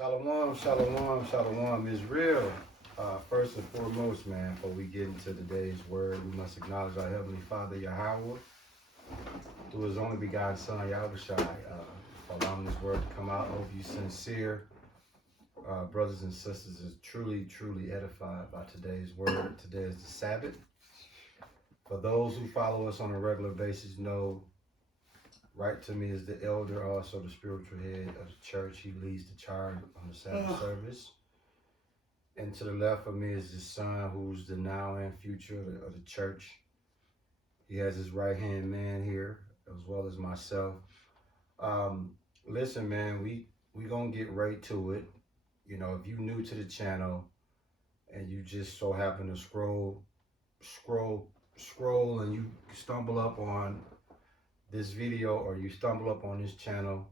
Shalom, shalom, shalom is real. First and foremost, man, before we get into today's word, we must acknowledge our Heavenly Father, Yahweh, through His only begotten Son, Yahushai, for allowing this word to come out. I hope you sincere brothers and sisters is truly, truly edified by today's word. Today is the Sabbath. For those who follow us on a regular basis know right to me is the elder, also the spiritual head of the church. He leads the charge on the Sabbath service. And to the left of me is the son, who's the now and future of the church. He has his right-hand man here, as well as myself. Listen, man, we gonna get right to it. You know, if you're new to the channel and you just so happen to scroll, and you stumble up on this video or you stumble up on this channel,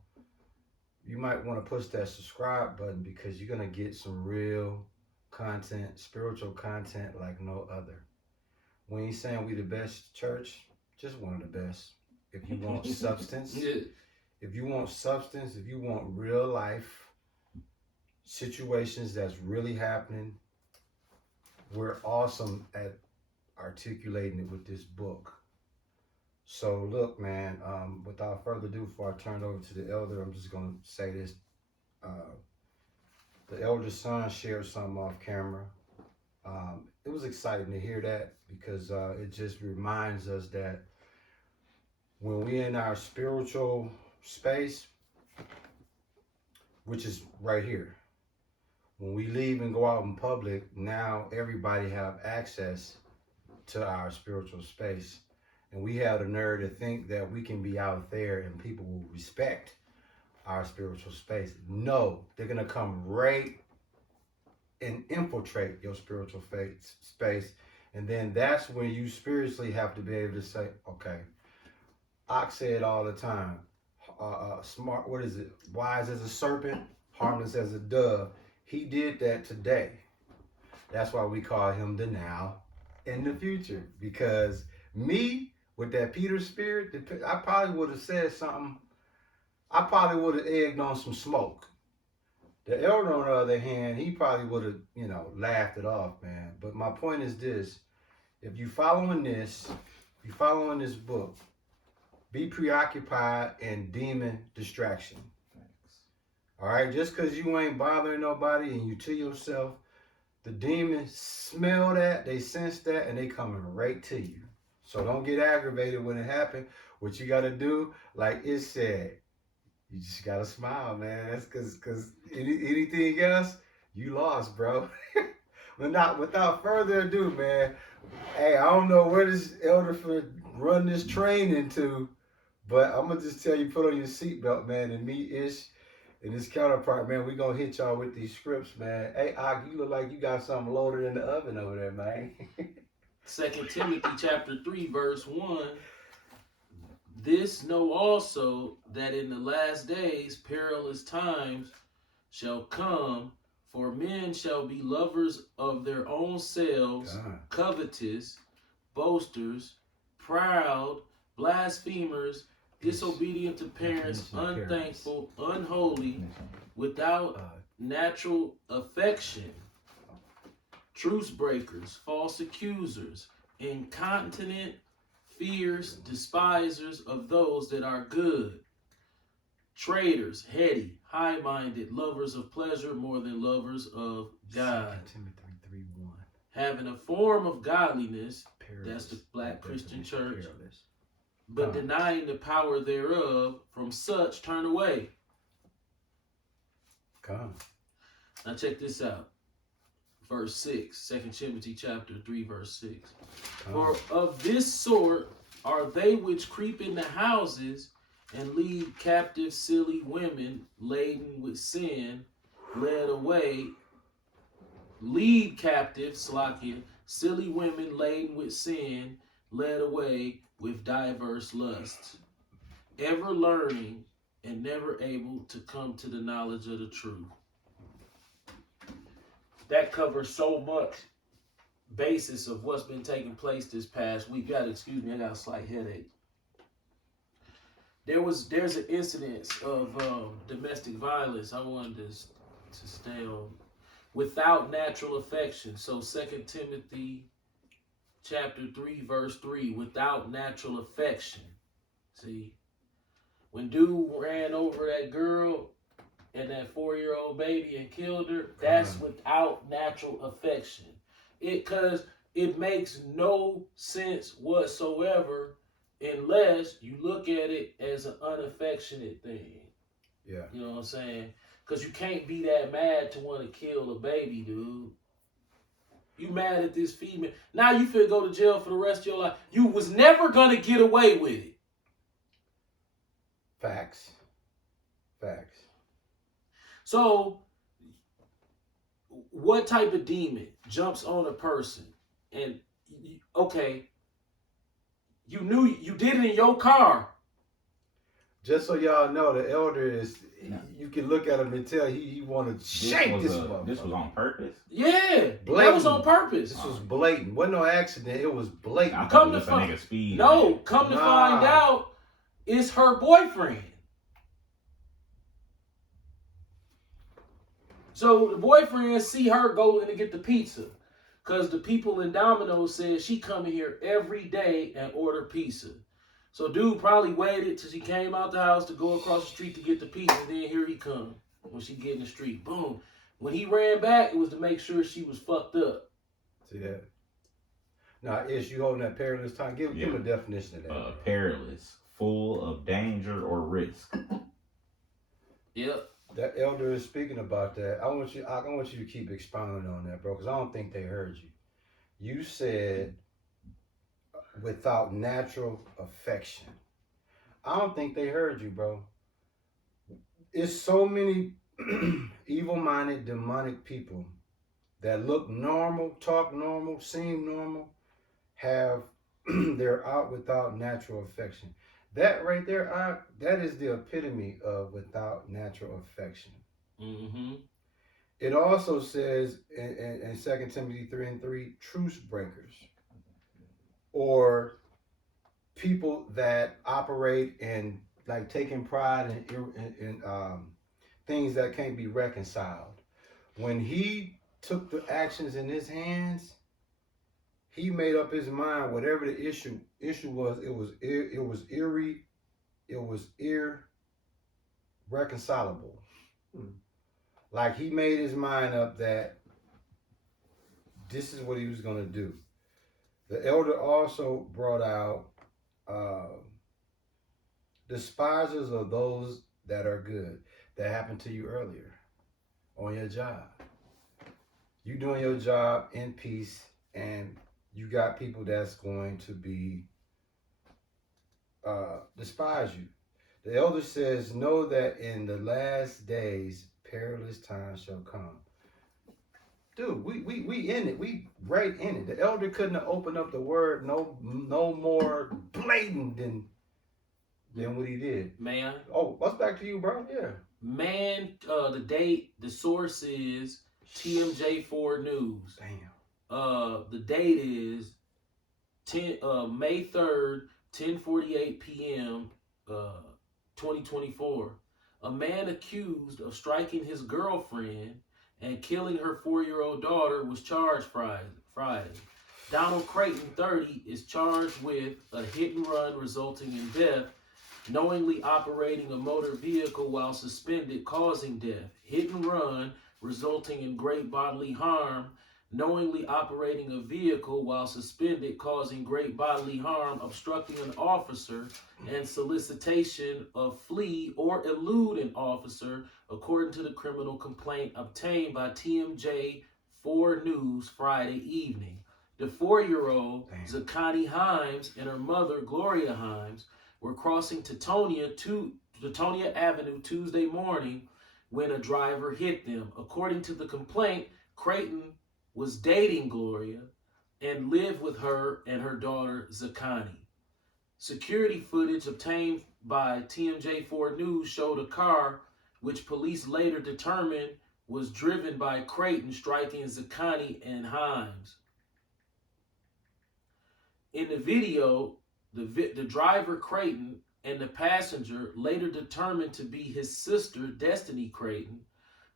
you might want to push that subscribe button because you're going to get some real content, spiritual content like no other. We ain't saying we the best church, just one of the best. If you want substance, if you want real life situations that's really happening, we're awesome at articulating it with this book. So look, man, without further ado, before I turn it over to the elder, I'm just going to say this. The elder son shared something off camera. It was exciting to hear that because it just reminds us that when we're in our spiritual space, which is right here, when we leave and go out in public, now everybody have access to our spiritual space. And we have the nerve to think that we can be out there and people will respect our spiritual space. No, they're going to come right and infiltrate your spiritual space. And then that's when you spiritually have to be able to say, okay, Ox said all the time, smart, what is it? Wise as a serpent, harmless as a dove. He did that today. That's why we call him the now and the future. Because me, with that Peter spirit, I probably would have said something. I probably would have egged on some smoke. The elder, on the other hand, he probably would have, laughed it off, man. But my point is this. If you're following this book, be preoccupied in demon distraction. All right? Just because you ain't bothering nobody and you to yourself, the demons smell that, they sense that, and they coming right to you. So don't get aggravated when it happens. What you got to do, like it said, you just got to smile, man. That's because anything else, you lost, bro. But without further ado, man, hey, I don't know where this elder for run this train into, but I'm going to just tell you, put on your seatbelt, man, and me, Ish, and this counterpart, man, we going to hit y'all with these scripts, man. Hey, Og, you look like you got something loaded in the oven over there, man. 2 Timothy chapter 3, verse 1. This know also that in the last days perilous times shall come, for men shall be lovers of their own selves, God, covetous, boasters, proud, blasphemers, disobedient to parents, unthankful, unholy, without natural affection, truce breakers, false accusers, incontinent, fierce, despisers of those that are good, traitors, heady, high-minded, lovers of pleasure more than lovers of God, Timothy 3:1. having a form of godliness, that's the Black Christian Church, but denying the power thereof, from such turn away. Come. Now check this out. Verse 6, 2 Timothy chapter 3, verse 6. For of this sort are they which creep into houses and lead captive silly women laden with sin, lead captive, Slakia, silly women laden with sin, led away with diverse lusts, ever learning and never able to come to the knowledge of the truth. That covers so much basis of what's been taking place this past week. Excuse me, I got a slight headache. There's an incident of domestic violence I wanted to to stay on. Without natural affection. So 2 Timothy chapter 3, verse 3, without natural affection. See, when dude ran over that girl and that 4-year-old baby and killed her, that's without natural affection. Because it makes no sense whatsoever unless you look at it as an unaffectionate thing. Yeah. You know what I'm saying? Because you can't be that mad to want to kill a baby, dude. You mad at this female. Now you finna go to jail for the rest of your life. You was never going to get away with it. Facts. So, what type of demon jumps on a person? And, okay, you knew you did it in your car. Just so y'all know, the elder is, you can look at him and tell he wanted to shake this one. This was on purpose? Yeah, blatant. That was on purpose. This was blatant. Wasn't no accident. It was blatant. I thought it was a nigga speed. No, come to find out, it's her boyfriend. So the boyfriend see her go in to get the pizza. Because the people in Domino's said she come in here every day and order pizza. So dude probably waited till she came out the house to go across the street to get the pizza. And then here he come when she get in the street. Boom. When he ran back, it was to make sure she was fucked up. See that? Now, Ish, you holding that perilous time? Give him a definition of that. Perilous, full of danger or risk. Yep. That elder is speaking about that. I want you to keep expounding on that, bro, because I don't think they heard you. You said without natural affection. I don't think they heard you, bro. It's so many evil-minded, demonic people that look normal, talk normal, seem normal, they're out without natural affection. That right there, that is the epitome of without natural affection. Mm-hmm. It also says in 2 Timothy 3:3, truce breakers, or people that operate in like taking pride in things that can't be reconciled. When he took the actions in his hands, he made up his mind. Whatever the issue was, it was irreconcilable. Like he made his mind up that this is what he was going to do. The elder also brought out despisers of those that are good. That happened to you earlier on your job. You doing your job in peace, and you got people that's going to be despise you. The elder says, know that in the last days, perilous times shall come. Dude, we in it. We right in it. The elder couldn't have opened up the word no more blatant than what he did. Man. Oh, what's back to you, bro? Yeah. Man, the date, the source is TMJ4 News. Damn. The date is May 3rd, 10:48 p.m. 2024. A man accused of striking his girlfriend and killing her 4-year-old daughter was charged Friday. Donald Creighton, 30, is charged with a hit and run resulting in death, knowingly operating a motor vehicle while suspended causing death, hit and run resulting in great bodily harm, knowingly operating a vehicle while suspended causing great bodily harm, obstructing an officer, and solicitation of flee or elude an officer, according to the criminal complaint obtained by TMJ4 News Friday evening. The 4-year-old, Zakani Himes, and her mother, Gloria Himes, were crossing Teutonia Avenue Tuesday morning when a driver hit them. According to the complaint, Creighton was dating Gloria and lived with her and her daughter, Zakani. Security footage obtained by TMJ4 News showed a car, which police later determined was driven by Creighton, striking Zakani and Himes. In the video, the driver, Creighton, and the passenger, later determined to be his sister, Destiny Creighton,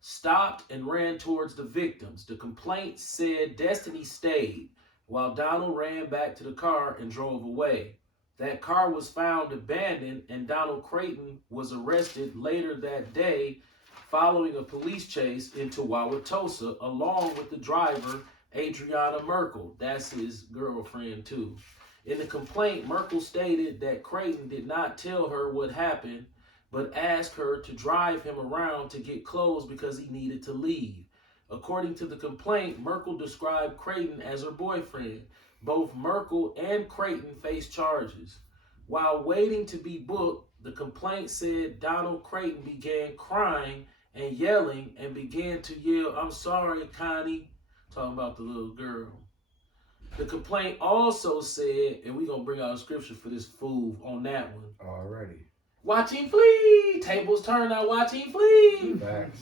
stopped and ran towards the victims. The complaint said Destiny stayed while Donald ran back to the car and drove away. That car was found abandoned, and Donald Creighton was arrested later that day following a police chase into Wauwatosa, along with the driver, Adriana Merkel. That's his girlfriend, too. In the complaint, Merkel stated that Creighton did not tell her what happened, but asked her to drive him around to get clothes because he needed to leave. According to the complaint, Merkel described Creighton as her boyfriend. Both Merkel and Creighton faced charges. While waiting to be booked, the complaint said Donald Creighton began crying and yelling and began to yell, "I'm sorry, Connie," talking about the little girl. The complaint also said, and we're going to bring out a scripture for this fool on that one. Already. Watch him flee. Tables turn, now watch him flee. Facts.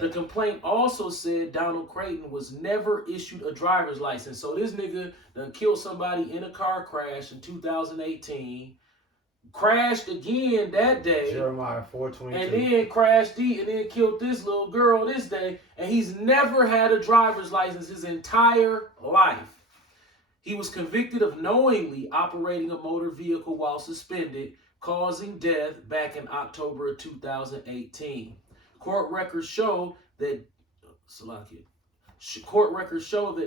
The complaint also said Donald Creighton was never issued a driver's license. So this nigga done killed somebody in a car crash in 2018, crashed again that day, Jeremiah 4:22. and then crashed and then killed this little girl this day, and he's never had a driver's license his entire life. He was convicted of knowingly operating a motor vehicle while suspended, causing death back in October of 2018. Court records show that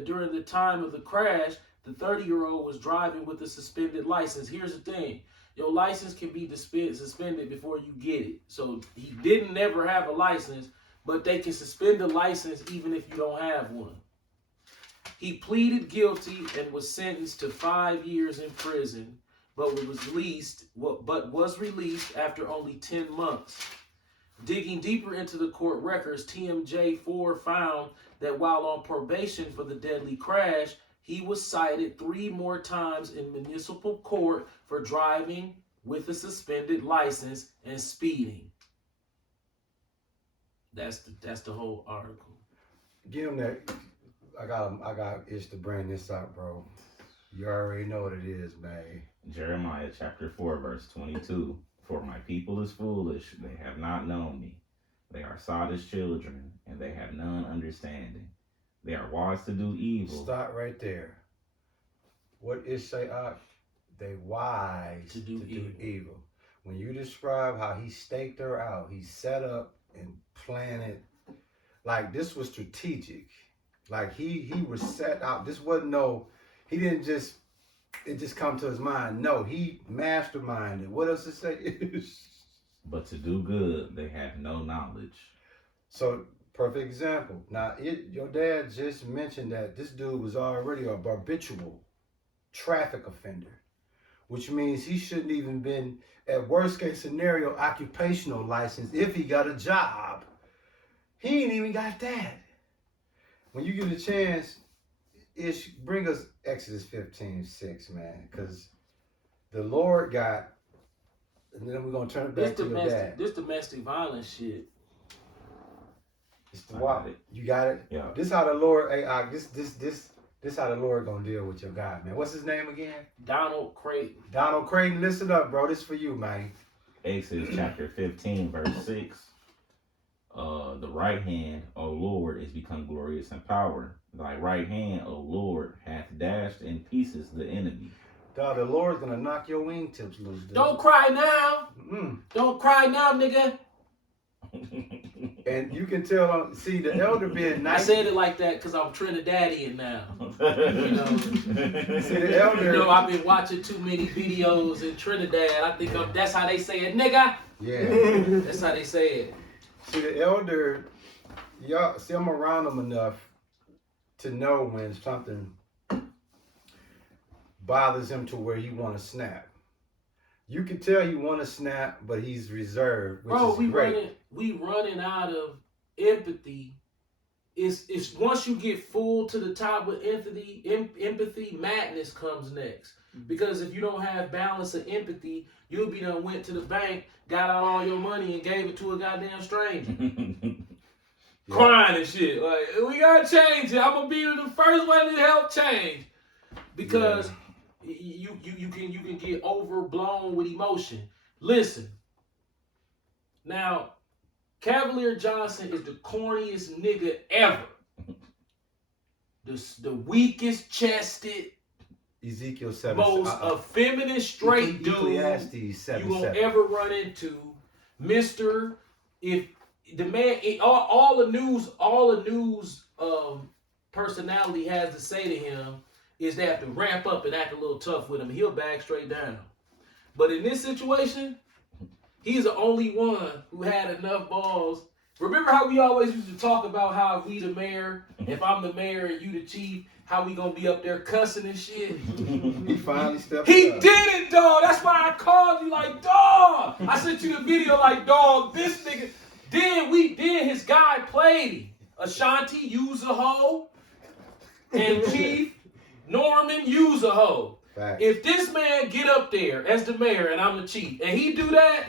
during the time of the crash, the 30-year-old was driving with a suspended license. Here's the thing. Your license can be suspended before you get it. So he didn't never have a license, but they can suspend the license even if you don't have one. He pleaded guilty and was sentenced to 5 years in prison, but was released after only 10 months. Digging deeper into the court records, TMJ4 found that while on probation for the deadly crash, he was cited 3 more times in municipal court for driving with a suspended license and speeding. That's the whole article. Give him that. I got itch to bring this up, bro. You already know what it is, man. Jeremiah chapter 4, verse 22. For my people is foolish, they have not known me. They are sottish children, and they have none understanding. They are wise to do evil. Stop right there. What it say? They wise To do evil. When you describe how he staked her out, he set up and planted. Like this was strategic. Like he was set out. This wasn't he didn't just, it just come to his mind. No, he masterminded. What else it say? But to do good, they have no knowledge. So, perfect example. Now, your dad just mentioned that this dude was already a habitual traffic offender, which means he shouldn't even been, at worst case scenario, occupational license if he got a job. He ain't even got that. When you get a chance, bring us Exodus 15:6, man, because the Lord got, and then we're gonna turn it back to your dad. This domestic violence shit. It's the wild. You got it. Yeah. This how the Lord. This how the Lord gonna deal with your guy, man. What's his name again? Donald Creighton. Donald Creighton. Listen up, bro. This for you, man. Exodus chapter 15, verse 6. The right hand, O Lord, is become glorious in power. Thy right hand, O Lord, hath dashed in pieces the enemy. Dog, the Lord's gonna knock your wingtips loose, dude. Don't cry now. Don't cry now, nigga. And you can tell, see, the elder being nice. I said it like that because I'm Trinidadian now. You know, See, the elder. I've been watching too many videos in Trinidad. I think that's how they say it, nigga. Yeah. That's how they say it. See, the elder, y'all, see, I'm around him enough to know when something bothers him to where he want to snap. You can tell he want to snap, but he's reserved, which is great. We running out of empathy. It's once you get full to the top with empathy, madness comes next. Because if you don't have balance of empathy, you'll be done went to the bank, got out all your money, and gave it to a goddamn stranger. Crying and shit. Like, we gotta change it. I'm gonna be the first one to help change. Because you can get overblown with emotion. Listen. Now, Cavalier Johnson is the corniest nigga ever. The weakest chested, Ezekiel 7. most effeminate straight dude Ecclesiastes 7. you gonna ever run into. Mr. If the man, all the news personality has to say to him is they have to ramp up and act a little tough with him. He'll back straight down. But in this situation, he's the only one who had enough balls. Remember how we always used to talk about how if we the mayor, if I'm the mayor and you the chief, how we gonna be up there cussing and shit? He finally stepped He up. did it, dog. That's why I called you like, dog. I sent you the video like, dog, this nigga. Then his guy played him. Ashanti use a hoe. And Chief Norman use a hoe. Facts. If this man get up there as the mayor and I'm the chief and he do that,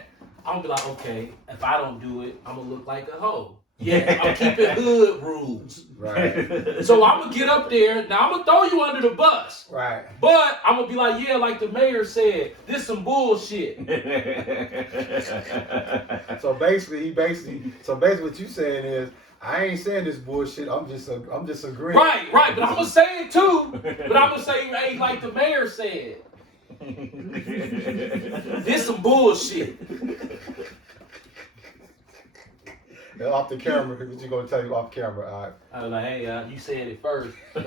I'm gonna be like, okay, if I don't do it, I'm gonna look like a hoe. Yeah, I'm keeping hood rules. Right. So I'm gonna get up there. Now I'm gonna throw you under the bus. Right. But I'm gonna be like, yeah, like the mayor said, this some bullshit. So basically what you saying is, I ain't saying this bullshit. I'm just agreeing. Right. But I'm gonna say it too. But I'm gonna say, hey, like the mayor said, this some bullshit. And off the camera, what you gonna tell you off camera? All right. I was like, hey, you said it first. You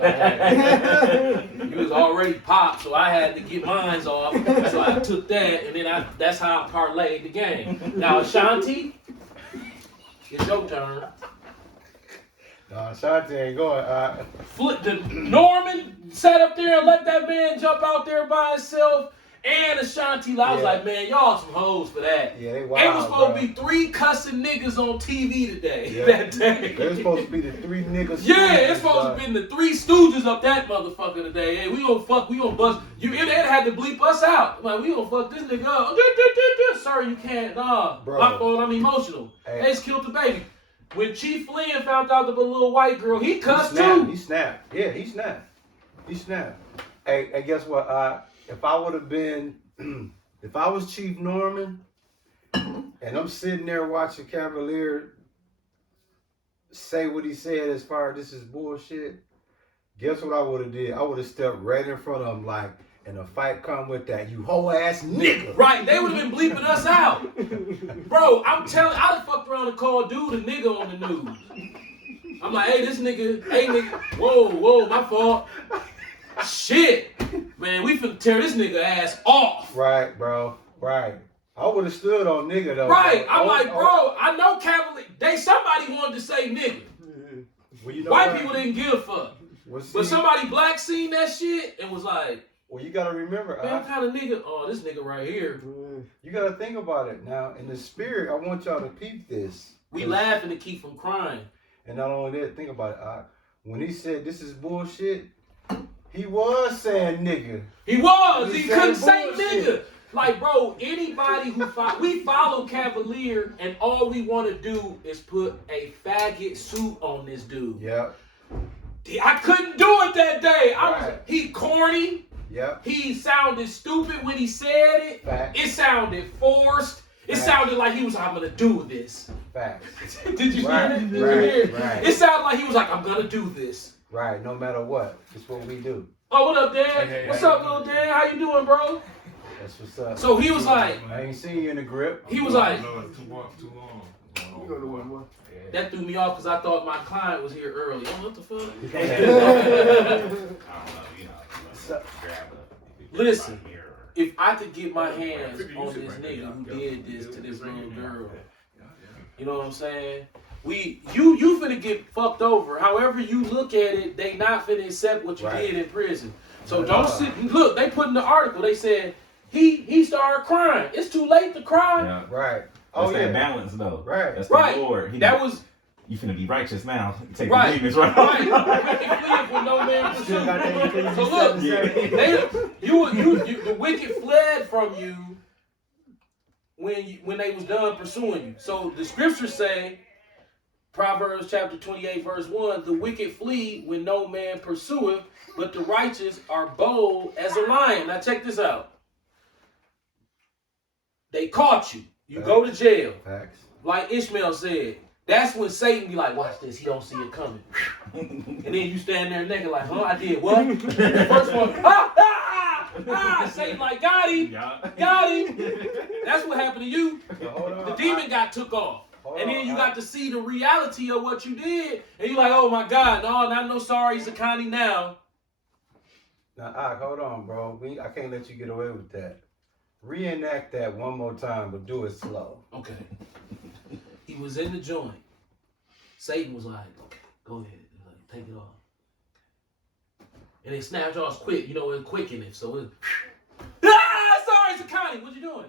was already popped, so I had to get mine off. So I took that, and then that's how I parlayed the game. Now, Ashanti, it's your turn. No, Ashanti ain't going. Norman sat up there and let that man jump out there by himself. And Ashanti, I was like, man, y'all some hoes for that. Yeah, they wild. It was supposed to be 3 cussing niggas on TV today. Yeah. That day. They're supposed to be the 3 niggas. Yeah, it's supposed to be the 3 stooges up that motherfucker today. Hey, we gonna bust. It had to bleep us out. Like, we gonna fuck this nigga up. Sorry, you can't. Nah, Bro. my fault. I'm emotional. Hey. They just killed the baby. When Chief Flynn found out the little white girl, he cussed snapped. too. He snapped. Yeah, he snapped. Hey, guess what? If I would have been, if I was Chief Norman, and I'm sitting there watching Cavalier say what he said as far as this is bullshit, guess what I would have did? I would have stepped right in front of him like, and a fight come with that, you hoe ass nigga. Right, they would have been bleeping us out. Bro, I'm telling you, I done fucked around and called dude a nigga on the news. I'm like, hey, nigga, whoa, my fault. Shit. Man, we finna tear this nigga ass off. Right, bro, right. I would have stood on nigga though. Right, bro. I'm like, bro, I know Cavalier, somebody wanted to say nigga. Well, you know White what? people didn't give a fuck. Well, see, But somebody black seen that shit and was like, well, you gotta remember, man, what kind of nigga? Oh, this nigga right here. you gotta think about it now. In the spirit, I want y'all to peep this. We laughing to keep from crying. And not only that, think about it. When he said this is bullshit, he was saying nigga. He was. He said couldn't say bullshit. nigga. Like, bro, anybody who we follow Cavalier, and all we want to do is put a faggot suit on this dude. Yep. I couldn't do it that day. Right. He corny. Yep. He sounded stupid when he said it. Facts. It sounded forced. It Facts. sounded like he was like, I'm gonna do this. Facts. Did you Right, hear it? Did you right, hear it? right. It sounded like he was like, I'm gonna do this. Right. No matter what, it's what we do. Oh, what up, Dan? Hey, What's hey, up, hey. little Dan? How you doing, bro? That's what's up. So he was like, I ain't seen you in the grip. he was like, No, it's too long. You go to one more. that threw me off because I thought my client was here early. Oh, what the fuck? I don't know, grab a Listen. mirror. If I could get my hands on this nigga who did this to this little girl, you know what I'm saying? You finna get fucked over. However you look at it, they not finna accept what you Right. did in prison. So don't sit. Look, they put in the article. They said he started crying. It's too late to cry. Yeah. Right. That's Oh that yeah. balance though. Right. That's the Right. Lord. That was You finna be righteous now. Take right. the demons right. Right. Wicked fled when no man Still got that pursued. Ecclesiastes So look, 7:7. the wicked fled from you when they was done pursuing you. So the scriptures say, Proverbs chapter 28 verse 1, the wicked flee when no man pursueth, but the righteous are bold as a lion. Now check this out. They caught you. You go to jail. Facts. like Ishmael said, that's when Satan be like, watch this, he don't see it coming. And then you stand there naked like, huh, I did what? The first one, Satan like, got him. That's what happened to you. So hold on. The demon got took off. Hold And on, then you got to see the reality of what you did. And you're like, oh my God, no, not no sorry, Zakani now. Now, hold on, bro. I can't let you get away with that. Reenact that one more time, but do it slow. Okay. He was in the joint. Satan was like, okay, go ahead. Like, take it off. And then Snapjaw's quick. You know, it's quick in it. So it's, sorry, Zakani. What you doing?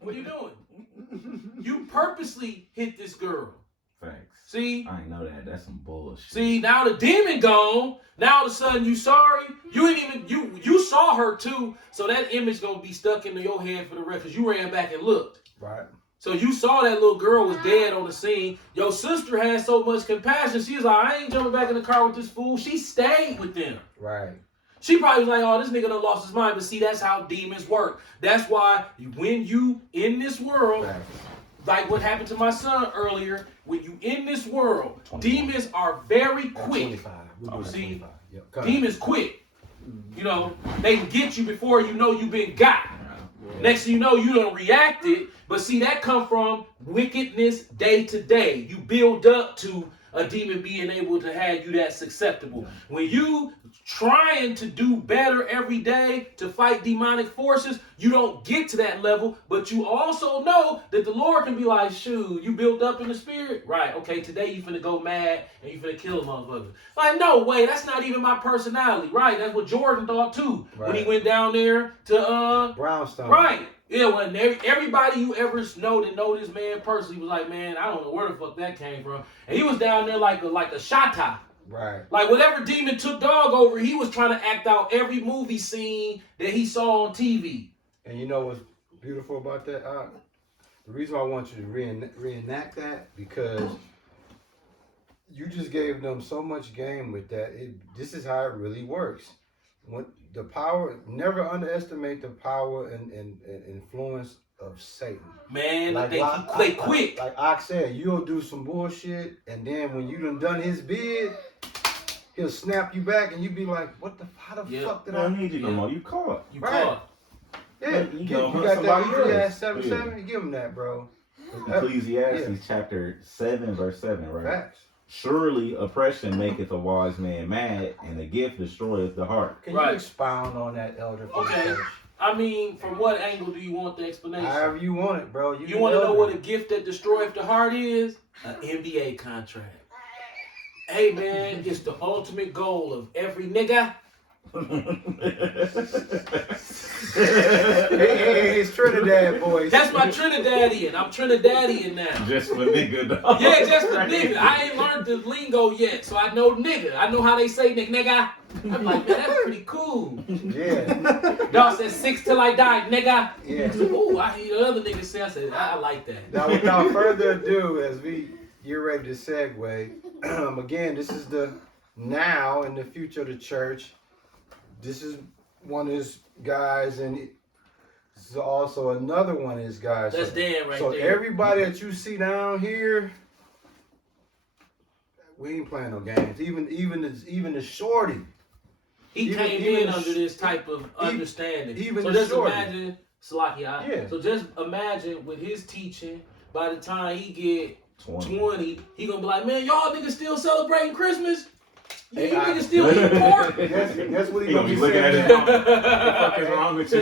What are you doing? You purposely hit this girl. Facts. See? I ain't know that. That's some bullshit. See, now the demon gone. Now all of a sudden you sorry. You ain't even you saw her too. So that image gonna be stuck into your head for the rest, because you ran back and looked. Right. So you saw that little girl was dead on the scene. Your sister had so much compassion. She was like, I ain't jumping back in the car with this fool. She stayed with them. Right. She probably was like, oh, this nigga done lost his mind. But see, that's how demons work. That's why when you in this world, Right. like what happened to my son earlier, when you in this world, 21. demons are very quick. 25. We'll do Oh, that see? 25. Yep. Come on. Demons quick. You know, they can get you before you know you been got. Next thing you know, you done reacted. But see, that come from wickedness day to day. You build up to a demon being able to have you that susceptible. When you trying to do better every day to fight demonic forces, you don't get to that level, but you also know that the Lord can be like, shoot, you built up in the spirit? Right, okay, today you finna go mad and you finna kill a motherfucker. Like, no way, that's not even my personality. Right, that's what Jordan thought too. When he went down there to, Brownstone. right. Yeah, when everybody you ever know this man personally was like, man, I don't know where the fuck that came from. And he was down there like a shata. Right. Like whatever demon took dog over, he was trying to act out every movie scene that he saw on TV. And you know what's beautiful about that? The reason why I want you to reenact that, because you just gave them so much game with that. This is how it really works. When the power, never underestimate the power and influence of Satan. Man, Like they quick. Like Ox said, you'll do some bullshit, and then when you done his bid, he'll snap you back, and you be like, "What the? How the fuck did I I?" don't need you no more. You caught. You Right. caught. Yeah, You you gonna hunt got that somebody Ecclesiastes else. 7:7. You give him that, bro. Ecclesiastes chapter 7, verse 7, right? Facts. Surely oppression maketh a wise man mad, and a gift destroyeth the heart. Can you expound on that, Elder? for the Okay. church? I mean, from what angle do you want the explanation? However you want it, bro. You want to know what a gift that destroyeth the heart is? An NBA contract. Hey man, it's the ultimate goal of every nigga. Hey, it's Trinidad boys. That's my Trinidadian. I'm Trinidadian now. Just for nigga, dog. Yeah, just for nigga. I ain't learned the lingo yet, so I know nigga. I know how they say nigga. I'm like, man, that's pretty cool. Yeah. Y'all said 6 till I die, nigga. Yeah. Ooh, I hear the other niggas say, I said, I like that. Now, without further ado, as we get ready to segue, again, this is the now and the future of the church. This is one of his guys, and this is also another one of his guys. That's Dan right so there. everybody that you see down here, we ain't playing no games. Even the shorty. He even- came even in the under this type of understanding. even so the just shorty. imagine, Salakia. Yeah. So just imagine with his teaching, by the time he get 20. 20, he gonna be like, man, y'all niggas still celebrating Christmas? You Hey, niggas still eating pork? Guess what he He gonna be looking at saying his now? mom. What the fuck is wrong with you?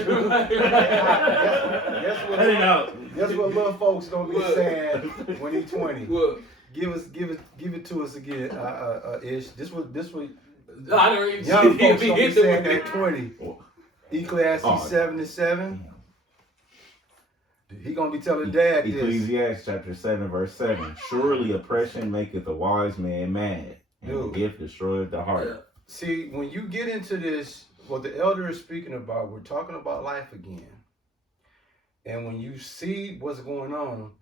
Guess what little folks gonna be What? saying when he's 20? What? Give it to us again, Ish. This was I don't even young see folks him gonna be hit saying the at 20. Ecclesiastes 7:7. He gonna be telling Dad this. Ecclesiastes chapter 7, verse 7. Surely oppression maketh a wise man mad, and a Dude. gift destroyeth the heart. See, when you get into this, what the elder is speaking about, we're talking about life again. And when you see what's going on,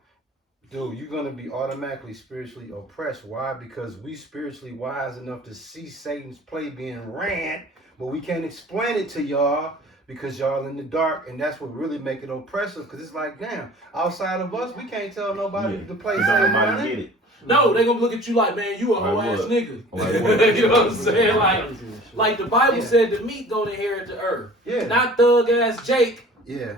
dude, you're going to be automatically spiritually oppressed. Why? Because we spiritually wise enough to see Satan's play being ran, but we can't explain it to y'all because y'all in the dark, and that's what really make it oppressive. Because it's like, damn, outside of us, we can't tell nobody Yeah. to play 'Cause safe nobody money. get it. No, they gonna look at you like, man, you a Like whole ass what? nigga. Like what? You know what I'm saying? Like the Bible Yeah. said, the meek gonna inherit the earth. Yeah, Not thug ass Jake. yeah.